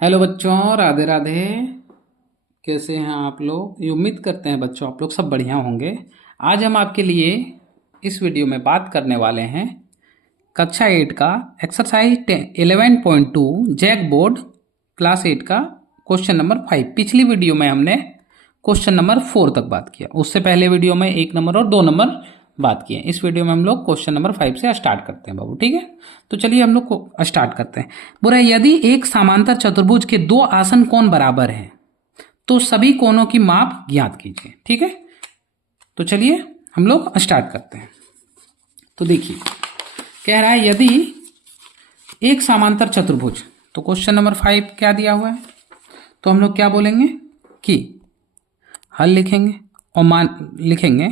Hello बच्चों, राधे राधे। कैसे हैं आप लोग? ये उम्मीद करते हैं बच्चों आप लोग सब बढ़िया होंगे। आज हम आपके लिए इस वीडियो में बात करने वाले हैं कक्षा 8 का एक्सरसाइज 11.2 जैक बोर्ड क्लास 8 का क्वेश्चन नंबर 5। पिछली वीडियो में हमने क्वेश्चन नंबर 4 तक बात किया। उससे पहले वीडियो में 1 नंबर और 2 नंबर बात किए। इस वीडियो में हम लोग क्वेश्चन नंबर 5 से स्टार्ट करते हैं बाबू, ठीक है? तो चलिए हम लोग को स्टार्ट करते हैं। बुरा, यदि एक समांतर चतुर्भुज के दो आसन कोण बराबर हैं तो सभी कोणों की माप ज्ञात कीजिए, ठीक है? तो चलिए हम लोग स्टार्ट करते हैं। तो देखिए कह रहा है यदि एक समांतर चतुर्भुज, तो क्वेश्चन नंबर 5 क्या दिया हुआ है, तो हम लोग क्या बोलेंगे कि हल लिखेंगे और लिखेंगे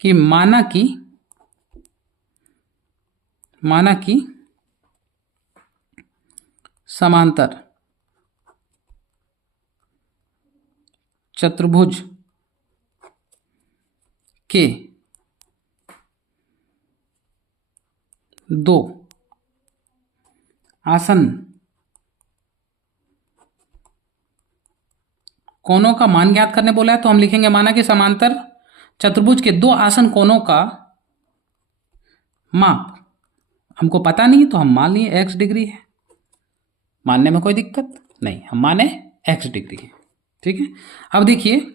कि माना कि समांतर चतुर्भुज के दो आसन कोणों का मान ज्ञात करने बोला है। तो हम लिखेंगे माना कि समांतर चतुर्भुज के दो आसन कोणों का माप हमको पता नहीं, तो हम मान लिए x डिग्री है। मानने में कोई दिक्कत नहीं, हम माने x डिग्री है, ठीक है? अब देखिए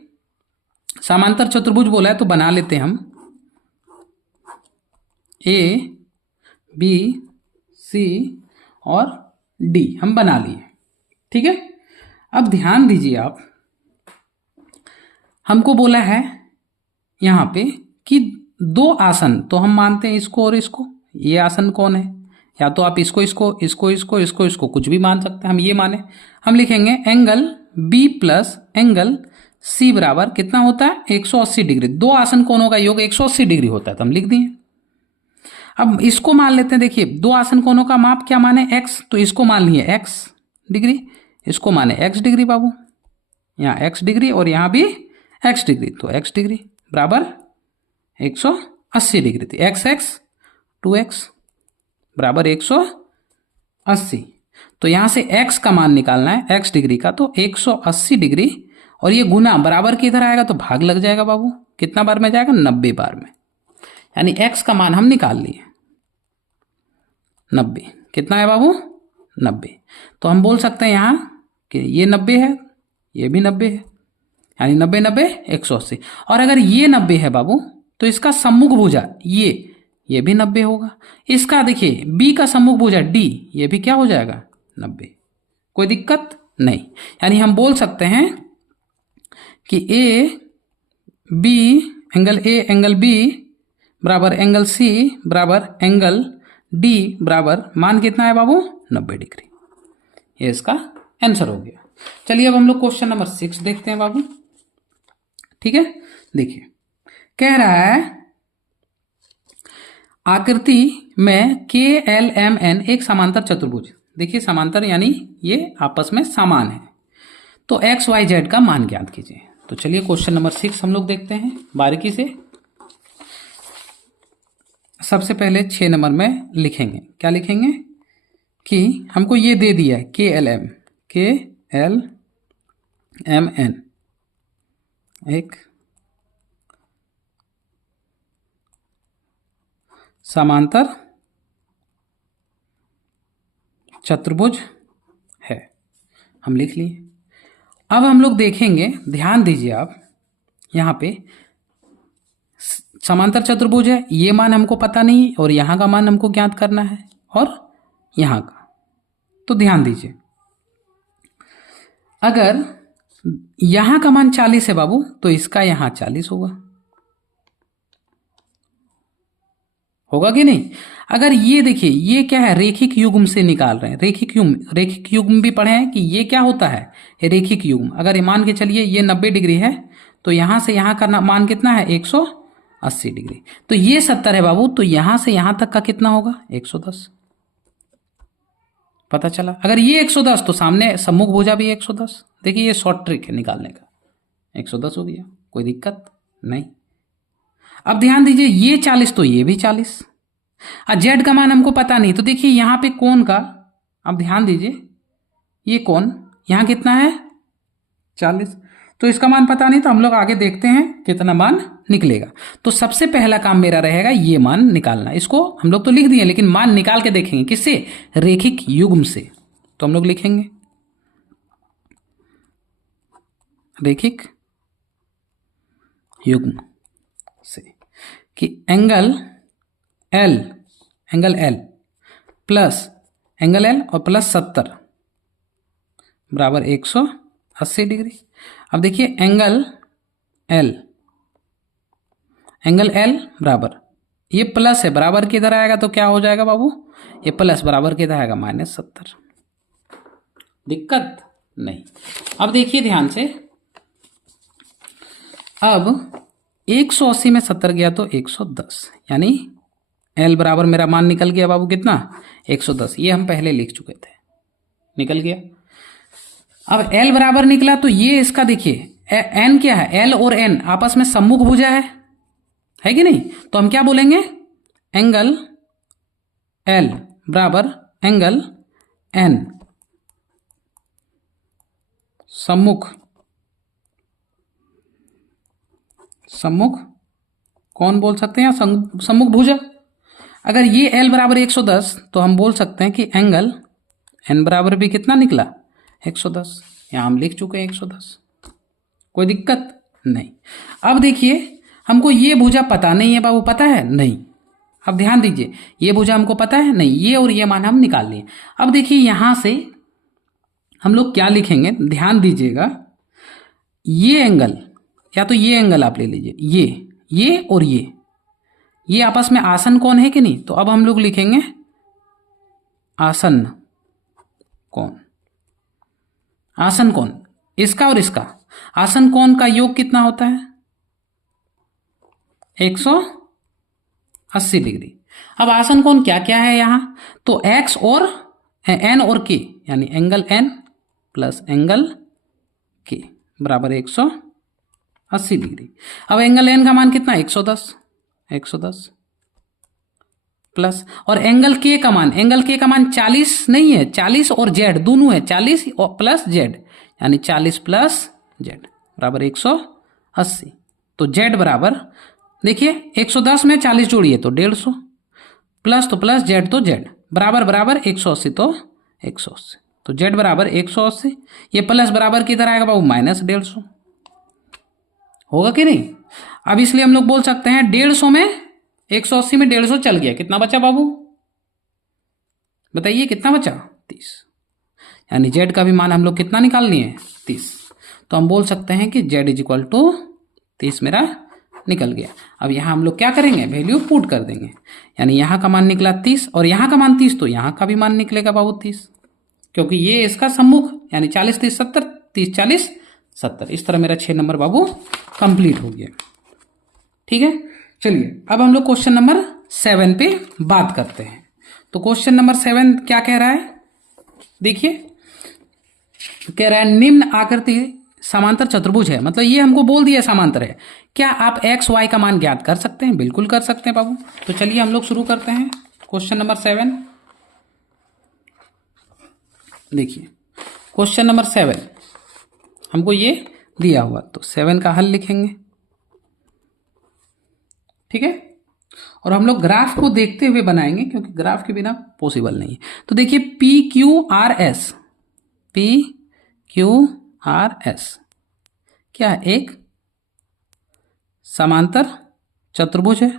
समांतर चतुर्भुज बोला है तो बना लेते हैं हम A B C और D हम बना लिए, ठीक है? अब ध्यान दीजिए आप, हमको बोला है यहाँ पे कि दो आसन, तो हम मानते हैं इसको और इसको। ये आसन कौन है? या तो आप इसको कुछ भी मान सकते हैं। हम ये माने, हम लिखेंगे angle B plus angle C बराबर कितना होता है? 180 डिग्री। दो आसन कोणों का योग 180 डिग्री होता है, तो हम लिख दिए। अब इसको मान लेते हैं। देखिए दो आसन कोणों का माप क्या माने? x, तो इसको मान लिए x डिग्री, इसको माने x डिग्री बाबू, यहाँ x डिग्री और यहाँ भी x डिग्री, तो x डिग्री बराबर 180 डिग्री थी। x 2x बराबर 180। तो यहाँ से x का मान निकालना है, x डिग्री का, तो 180 डिग्री और ये गुना बराबर की इधर आएगा तो भाग लग जाएगा बाबू। कितना बार में जाएगा? 90 बार में। यानी x का मान हम निकाल लिए 90। कितना है बाबू? 90। तो हम बोल सकते हैं यहाँ कि ये 90 है, ये भी 90 है, यानी 90 90 180। और अगर ये 90 है बाबू तो इसका सम्मुख भुजा ये भी 90 होगा। इसका देखिए B का सम्मुख भुजा D, ये भी क्या हो जाएगा? 90। कोई दिक्कत नहीं। यानी हम बोल सकते हैं कि एंगल A एंगल B बराबर एंगल C बराबर एंगल D बराबर मान कितना है बाबू? 90 डिग्री। ये इसका आंसर हो गया। चलिए अब हम लोग क्वेश्चन नंबर 6 देखते हैं बाबू, ठीक है? देखिए कह रहा है आकृति में KLMN एक समांतर चतुर्भुज। देखिए समांतर यानी ये आपस में समान है, तो XYZ का मान ज्ञात कीजिए। तो चलिए क्वेश्चन नंबर 6 हम लोग देखते हैं बारीकी से। सबसे पहले 6 नंबर में लिखेंगे, क्या लिखेंगे कि हमको ये दे दिया है KLMN एक समांतर चतुर्भुज है, हम लिख लिए। अब हम लोग देखेंगे, ध्यान दीजिए आप, यहाँ पे समांतर चतुर्भुज है, ये मान हमको पता नहीं और यहाँ का मान हमको ज्ञात करना है और यहाँ का। तो ध्यान दीजिए, अगर यहाँ का मान 40 है बाबू तो इसका यहाँ 40 होगा कि नहीं? अगर ये देखिए ये क्या है? रेखिक युग्म से निकाल रहे हैं। रेखिक युग्म भी पढ़े हैं कि ये क्या होता है? रेखिक युग्म। अगर मान के चलिए ये 90 डिग्री है तो यहाँ से यहाँ का मान कितना है? 180 डिग्री। तो ये 70 है बाबू, तो यहाँ से यहाँ तक का कितना होगा? 110। पता चला। अगर ये 110 तो सामने सम्मुख भुजा भी 110। देखिए ये शॉर्ट ट्रिक है निकालने का। 110 हो गया, कोई दिक्कत नहीं। अब ध्यान दीजिए ये 40 तो ये भी 40। जेड का मान हमको पता नहीं, तो देखिए यहाँ पे कोण का, अब ध्यान दीजिए ये कोण यहाँ कितना है 40। तो इसका मान पता नहीं, तो हम लोग आगे देखते हैं कितना मान निकलेगा। तो सबसे पहला काम मेरा रहेगा ये मान निकालना। इसको हम लोग तो लिख दिए, लेकिन मान निकाल के देखेंगे किससे, रेखिक युग्म से। तो हम लोग लिखेंगे रेखिक युग्म से कि angle L plus angle L और प्लस 70 बराबर 180 डिग्री। अब देखिए एंगल एल बराबर, ये प्लस है, बराबर किधर आएगा तो क्या हो जाएगा बाबू, ये प्लस बराबर किधर आएगा -70। दिक्कत नहीं। अब देखिए ध्यान से, अब 180 में 70 गया तो 110, यानी एल बराबर मेरा मान निकल गया बाबू कितना 110। ये हम पहले लिख चुके थे, निकल गया। अब एल बराबर निकला तो ये इसका देखिए एन क्या है, एल और एन आपस में सम्मुख भुजा है कि नहीं। तो हम क्या बोलेंगे, एंगल एल बराबर एंगल एन सम्मुख कौन बोल सकते हैं, सम्मुख भुजा। अगर ये एल बराबर 110 तो हम बोल सकते हैं कि एंगल एन बराबर भी कितना निकला 110। यहां हम लिख चुके हैं 110, कोई दिक्कत नहीं। अब देखिए हमको ये भुजा पता नहीं है बाबू, पता है नहीं। अब ध्यान दीजिए, ये भुजा हमको पता है नहीं, ये और ये मान हम निकाल लिए। अब देखिए यहां से हम लोग क्या लिखेंगे, ध्यान दीजिएगा, ये एंगल या तो ये एंगल आप ले लीजिए, ये और ये आपस में आसन कोण है कि नहीं। तो अब हम लोग लिखेंगे आसन कोण इसका और इसका, आसन कोण का योग कितना होता है 180 डिग्री। अब आसन कोण क्या क्या है यहां, तो x और n और k, यानी angle n plus angle k बराबर 180 डिग्री। अब एंगल n का मान कितना 110 प्लस, और एंगल k का मान 40 नहीं है, 40 और z दोनों है, 40 और प्लस z, यानी 40 प्लस z बराबर 180। तो z बराबर देखिए 110 में 40 जोड़िए तो 150, प्लस तो प्लस z तो z बराबर 180 तो 180, तो z बराबर 180। ये प्लस बराबर किधर आएगा बाबू -150, होगा कि नहीं। अब इसलिए हम लोग बोल सकते हैं 150 में 180 में 150 चल गया, कितना बचा बाबू बताइए, कितना बचा 30, यानी z का भी मान हम लोग कितना निकाल लिए 30। तो हम बोल सकते हैं कि z इज इक्वल टू 30 मेरा निकल गया। अब यहाँ हम लोग क्या करेंगे, वैल्यू पुट कर देंगे, यानी यहाँ का मान निकला 30 और यहाँ का मान 30, तो यहाँ का भी मान निकलेगा बाबू 30, क्योंकि ये इसका सम्मुख, यानी 40 30 70, 30 40 70। इस तरह मेरा 6 नंबर बाबू कंप्लीट हो गया। ठीक है, चलिए अब हम लोग क्वेश्चन नंबर 7 पे बात करते हैं। तो क्वेश्चन नंबर 7 क्या कह रहा है, देखिए कह रहा है निम्न आकृति समांतर चतुर्भुज है, मतलब ये हमको बोल दिया समांतर है, क्या आप x y का मान ज्ञात कर सकते हैं। बिल्कुल कर सकते हैं बाबू। तो चलिए हम लोग शुरू करते हैं क्वेश्चन नंबर 7। देखिए क्वेश्चन नंबर 7 हमको ये दिया हुआ, तो 7 का हल लिखेंगे, ठीक है। और हम लोग ग्राफ को देखते हुए बनाएंगे, क्योंकि ग्राफ के बिना पॉसिबल नहीं है। तो देखिए PQRS क्या है, एक समांतर चतुर्भुज है,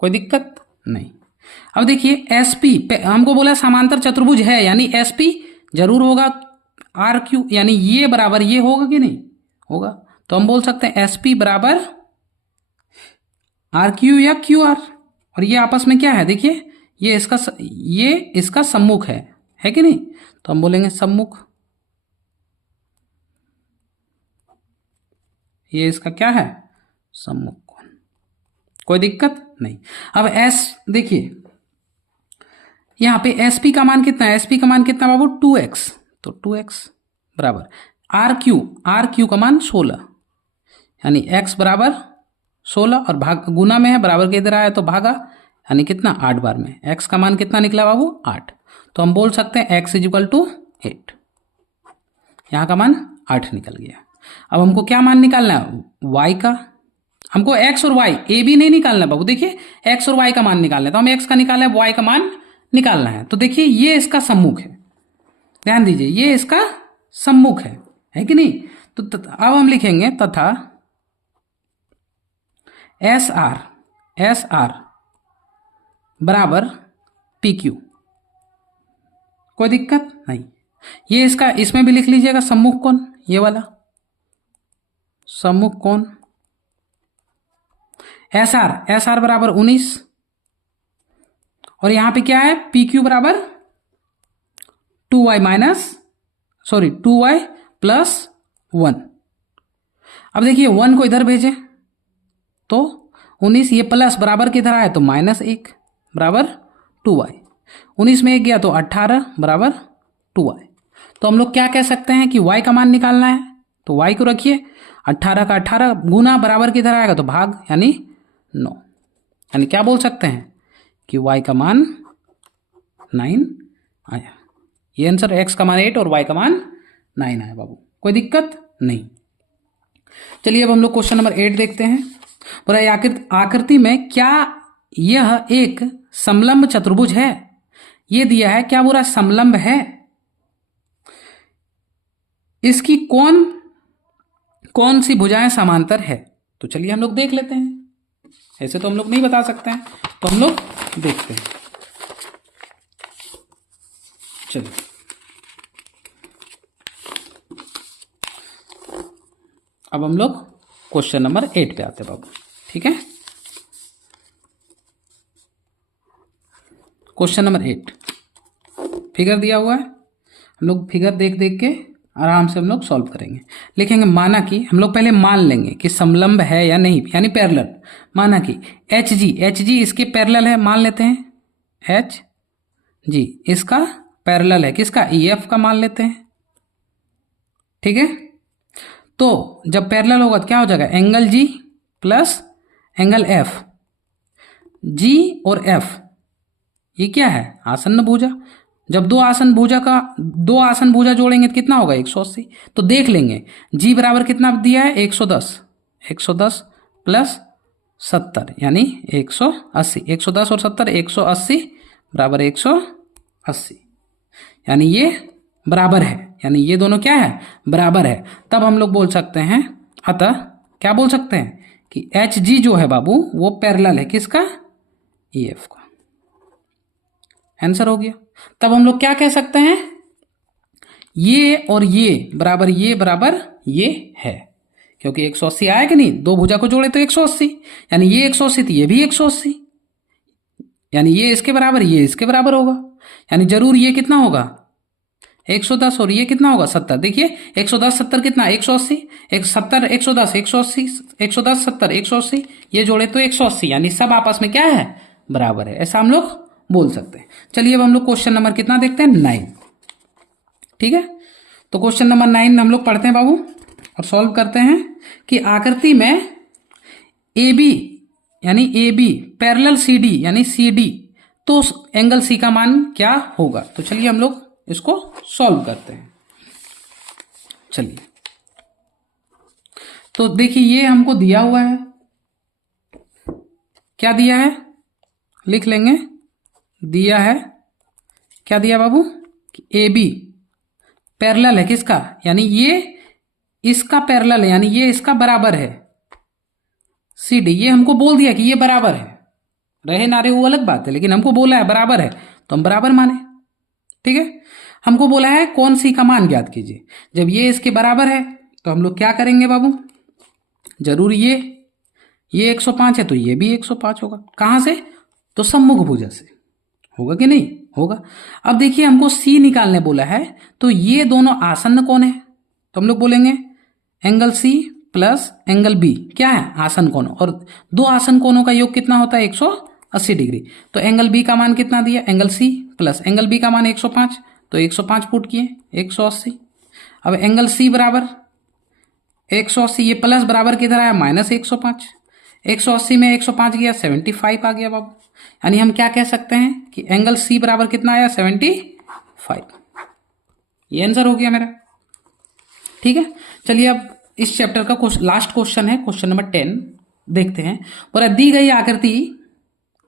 कोई दिक्कत नहीं। अब देखिए SP हमको बोला समांतर चतुर्भुज है, यानी SP जरूर होगा RQ, यानी ये बराबर ये होगा कि नहीं होगा। तो हम बोल सकते हैं SP बराबर RQ या QR, और ये आपस में क्या है, देखिए ये इसका सम्मुख है कि नहीं। तो हम बोलेंगे सम्मुख, ये इसका क्या है सम्मुख कोण, कोई दिक्कत नहीं। अब S देखिए यहां पे SP का मान कितना है, SP का मान कितना बाबू 2x, तो 2x बराबर RQ का मान 16, यानी x बराबर 16 और भाग गुना में है, बराबर के इधर आया तो भागा, यानी कितना 8 बार में x का मान कितना निकला बाबू 8। तो हम बोल सकते हैं x इजिकल टू 8। यहाँ का मान 8 निकल गया। अब हमको क्या मान निकालना है, y का। हमको x और y ए बी नहीं निकालना है बाबू, देखिए x और y का मान निकालना है, तो हम x का निकालना है, y का मान निकालना है। तो देखिए ये इसका सम्मुख है, ध्यान दीजिए ये इसका सम्मुख है कि नहीं। तो अब हम लिखेंगे तथा एस आर बराबर पी क्यू, कोई दिक्कत नहीं। ये इसका, इसमें भी लिख लीजिएगा सम्मुख कोण, ये वाला सम्मुख कोण एस आर बराबर 19, और यहां पे क्या है, पी क्यू बराबर 2y प्लस 1। अब देखिए 1 को इधर भेजें तो 19, ये प्लस बराबर किधर आया तो -1 बराबर 2y, 19 में 1 गया तो 18 बराबर 2y। तो हम लोग क्या कह सकते हैं कि y का मान निकालना है, तो y को रखिए 18 का 18 गुना बराबर किधर आएगा तो भाग, यानी 9। यानी क्या बोल सकते हैं कि y का मान 9 आया। ये आंसर, x का मान 8 और y का मान 9 आया बाबू, कोई दिक्कत नहीं। चलिए अब हम लोग क्वेश्चन नंबर 8 देखते हैं। बोला आकृति में क्या यह एक समलंब चतुर्भुज है, ये दिया है, क्या बोला समलंब है, इसकी कौन सी भुजाएं समांतर है। तो चलिए हम लोग देख लेते हैं, ऐसे तो हम लोग नहीं बता सकते हैं, तो हम लोग देखते हैं। चलिए अब हम लोग क्वेश्चन नंबर 8 पे आते हैं बाबू, ठीक है। क्वेश्चन नंबर 8 फिगर दिया हुआ है, हम लोग फिगर देख देख के आराम से हम लोग सॉल्व करेंगे। लिखेंगे माना कि, हम लोग पहले मान लेंगे कि समलंब है या नहीं, यानी पैरेलल। माना कि एच जी इसके पैरेलल है, मान लेते हैं एच जी इसका पैरेलल है, किसका, ई एफ का मान लेते हैं, ठीक है। तो जब पैरेलल होगा तो क्या हो जाएगा, angle G plus angle F, G और एफ ये क्या है, आसन्न भुजा। जब दो आसन भुजा जोड़ेंगे तो कितना होगा 180। तो देख लेंगे जी बराबर कितना दिया है 110 प्लस 70 यानी 180, 110 और 70 180 बराबर 180, यानी ये बराबर है, यानी ये दोनों क्या है, बराबर है। तब हम लोग बोल सकते हैं, अतः क्या बोल सकते हैं कि एच जी जो है बाबू वो पैरेलल है किसका, ई एफ का। आंसर हो गया। तब हम लोग क्या कह सकते हैं, ये और ये बराबर ये है, क्योंकि 180 आया कि नहीं, दो भुजा को जोड़े तो 180, यानी ये 180 तो ये भी 180, यानी ये इसके बराबर, ये इसके बराबर होगा, यानी जरूर ये कितना होगा 110 और ये कितना होगा 70। देखिए 110 70 कितना 180, 70 110 180, 110 70 180, ये जोड़े तो 180, यानी सब आपस में क्या है, बराबर है, ऐसा हम लोग बोल सकते हैं। चलिए अब हम लोग क्वेश्चन नंबर कितना देखते हैं, 9, ठीक है। तो क्वेश्चन नंबर 9 हम लोग पढ़ते हैं बाबू और सॉल्व करते हैं कि आकृति में ए बी यानी A B parallel C D यानी सी डी, तो एंगल सी का मान क्या होगा। तो चलिए हम लोग इसको सॉल्व करते हैं। चलिए तो देखिए ये हमको दिया हुआ है, क्या दिया है लिख लेंगे, दिया है क्या दिया बाबू कि ए बी पैरेलल है किसका, यानी ये इसका पैरेलल है, यानी ये इसका बराबर है सी डी। ये हमको बोल दिया कि ये बराबर है, रहे ना रहे वो अलग बात है, लेकिन हमको बोला है बराबर है तो हम बराबर माने, ठीक है। हमको बोला है कौन सी का मान ज्ञात कीजिए। जब ये इसके बराबर है तो हम लोग क्या करेंगे बाबू, जरूर ये 105 है तो ये भी 105 होगा। कहां से, तो सम्मुख भुजा से, होगा कि नहीं होगा। अब देखिए हमको सी निकालने बोला है, तो ये दोनों आसन्न कोण है, तो हम लोग बोलेंगे angle C plus angle B क्या है, आसन्न कोण, और दो आसन्न कोणों का योग कितना होता है 180 डिग्री। तो एंगल बी का मान कितना दिया, angle C plus angle B का मान 105, तो 105 पुट किए 180। अब एंगल सी बराबर 180, ये प्लस बराबर किधर आया -105, 180 में 105 गया 75 आ गया बाबू। यानी हम क्या कह सकते हैं कि एंगल सी बराबर कितना आया 75। 5। ये आंसर हो गया मेरा। ठीक है, चलिए अब इस चैप्टर का लास्ट क्वेश्चन है, क्वेश्चन नंबर 10 देखते हैं। और दी गई आकृति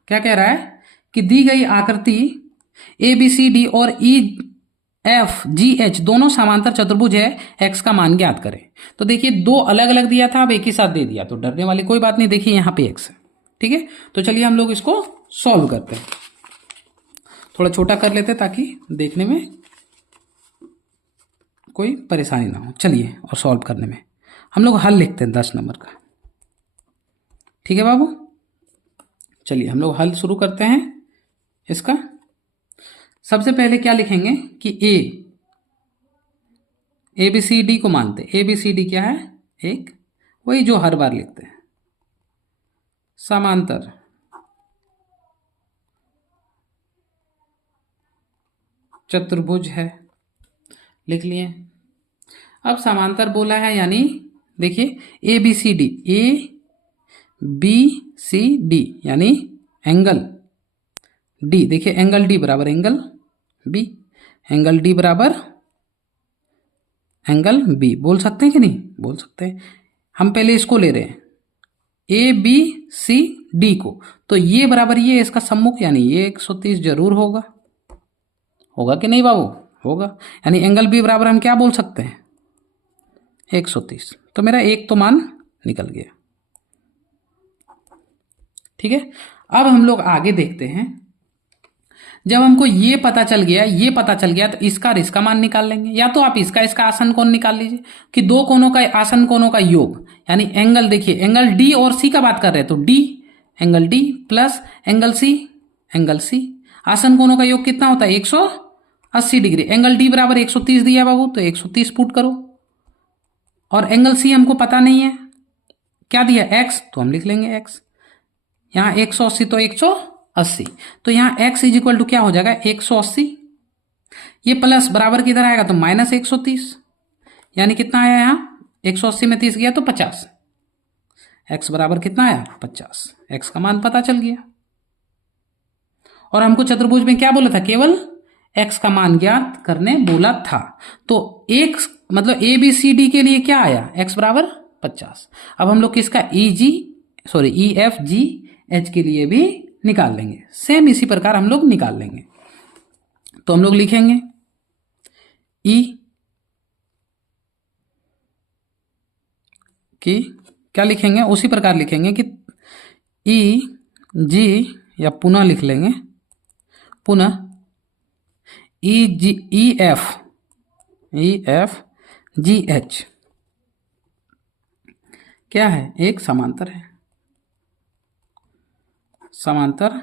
क्या कह रहा है कि दी गई आकृति ए बी सी डी और ई एफ जी एच दोनों समांतर चतुर्भुज है, एक्स का मान ज्ञात करें। तो देखिए दो अलग अलग दिया था, अब एक ही साथ दे दिया, तो डरने वाली कोई बात नहीं। देखिए यहाँ पे एक्स है, ठीक है। तो चलिए हम लोग इसको सॉल्व करते हैं, थोड़ा छोटा कर लेते हैं ताकि देखने में कोई परेशानी ना हो। चलिए, और सॉल्व करने में हम लोग हल लिखते हैं 10 नंबर का, ठीक है बाबू। चलिए हम लोग हल शुरू करते हैं इसका। सबसे पहले क्या लिखेंगे कि ए बी सी डी को मानते। ए बी सी डी क्या है, एक वही जो हर बार लिखते हैं, समांतर चतुर्भुज है, लिख लिए। अब समांतर बोला है, यानी देखिए A B C D, A B C D यानी एंगल डी। देखिए एंगल डी बराबर एंगल बी, एंगल डी बराबर एंगल बी। बोल सकते हैं कि नहीं, बोल सकते हैं। हम पहले इसको ले रहे हैं ए बी सी डी को, तो ये बराबर ये इसका सम्मुख, यानी ये 130 जरूर होगा। होगा कि नहीं बाबू, होगा। यानी एंगल बी बराबर हम क्या बोल सकते हैं 130। तो मेरा एक तो मान निकल गया, ठीक है। अब हम लोग आगे देखते हैं। जब हमको ये पता चल गया तो इसका और इसका मान निकाल लेंगे। या तो आप इसका आसन कोण निकाल लीजिए कि दो कोणों का आसन कोणों का योग, यानी एंगल, देखिए एंगल डी और सी का बात कर रहे हैं, तो D angle D plus angle C, आसन कोणों का योग कितना होता है 180 डिग्री। एंगल डी बराबर 130 दिया बाबू, तो 130 पुट करो। और एंगल सी हमको पता नहीं है, क्या दिया एक्स, तो हम लिख लेंगे एक्स। यहाँ 180 तो 180, तो यहाँ x इज इक्वल टू क्या हो जाएगा 180। ये प्लस बराबर किधर आएगा तो माइनस 130, यानी कितना आया यहाँ 180 में 30 गया तो 50। x बराबर कितना आया 50, x का मान पता चल गया। और हमको चतुर्भुज में क्या बोला था, केवल x का मान ज्ञात करने बोला था। तो एक मतलब ए बी सी डी के लिए क्या आया x बराबर 50। अब हम लोग किसका ई एफ जी एच के लिए भी निकाल लेंगे, सेम इसी प्रकार हम लोग निकाल लेंगे। तो हम लोग लिखेंगे ई की क्या लिखेंगे, उसी प्रकार लिखेंगे कि ई जी, या पुनः लिख लेंगे पुनः ई एफ जी एच क्या है, एक समांतर है, समांतर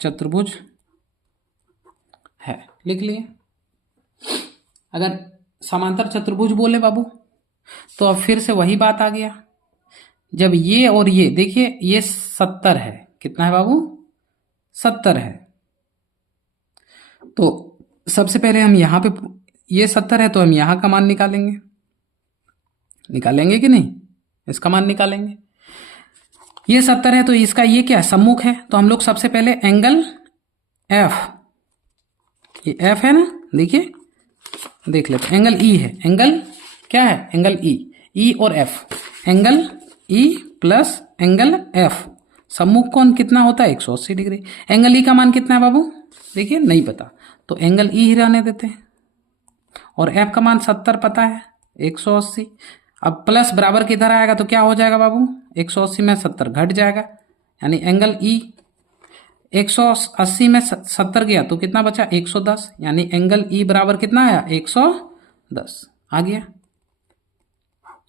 चतुर्भुज है, लिख लिए। अगर समांतर चतुर्भुज बोले बाबू, तो अब फिर से वही बात आ गया। जब ये और ये, देखिए ये 70 है, कितना है बाबू 70 है। तो सबसे पहले हम यहां पे, ये 70 है तो हम यहां का मान निकालेंगे कि नहीं, इसका मान निकालेंगे। ये 70 है तो इसका ये क्या सम्मुख है, तो हम लोग सबसे पहले एंगल एफ, ये एफ है ना, देखिए देख लेते, एंगल ई है, एंगल क्या है एंगल ई और F, angle E plus angle F, सम्मुख कोण कितना होता है 180 डिग्री। एंगल ई का मान कितना है बाबू, देखिए नहीं पता, तो एंगल ई ही रहने देते हैं। और एफ का मान 70 पता है 180। अब प्लस बराबर किधर आएगा तो क्या हो जाएगा बाबू 180 में 70 घट जाएगा, यानी एंगल ई 180 में 70 गया तो कितना बचा 110, यानी एंगल ई बराबर कितना आया 110 आ गया।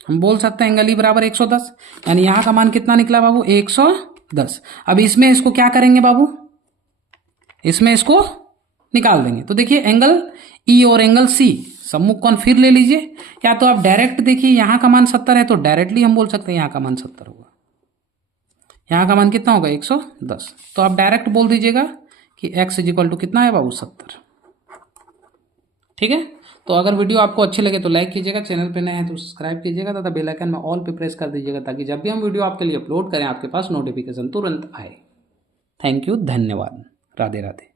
हम बोल सकते हैं एंगल ई बराबर 110, यानी यहां का मान कितना निकला बाबू 110। अब इसमें इसको क्या करेंगे बाबू, इसमें इसको निकाल देंगे। तो देखिए एंगल ई और एंगल सी सम्मुख कोण फिर ले लीजिए, या तो आप डायरेक्ट देखिए यहां का मान 70 है तो डायरेक्टली हम बोल सकते हैं यहां का मान 70 होगा, यहां का मान कितना होगा 110। तो आप डायरेक्ट बोल दीजिएगा कि x इज इक्वल टू कितना है बाबू 70, ठीक है। तो अगर वीडियो आपको अच्छी लगे तो लाइक कीजिएगा, चैनल पे नए हैं तो सब्सक्राइब कीजिएगा तथा बेल आइकन में ऑल पे प्रेस कर दीजिएगा, ताकि जब भी हम वीडियो आपके लिए अपलोड करें आपके पास नोटिफिकेशन तुरंत आए। थैंक यू, धन्यवाद, राधे राधे।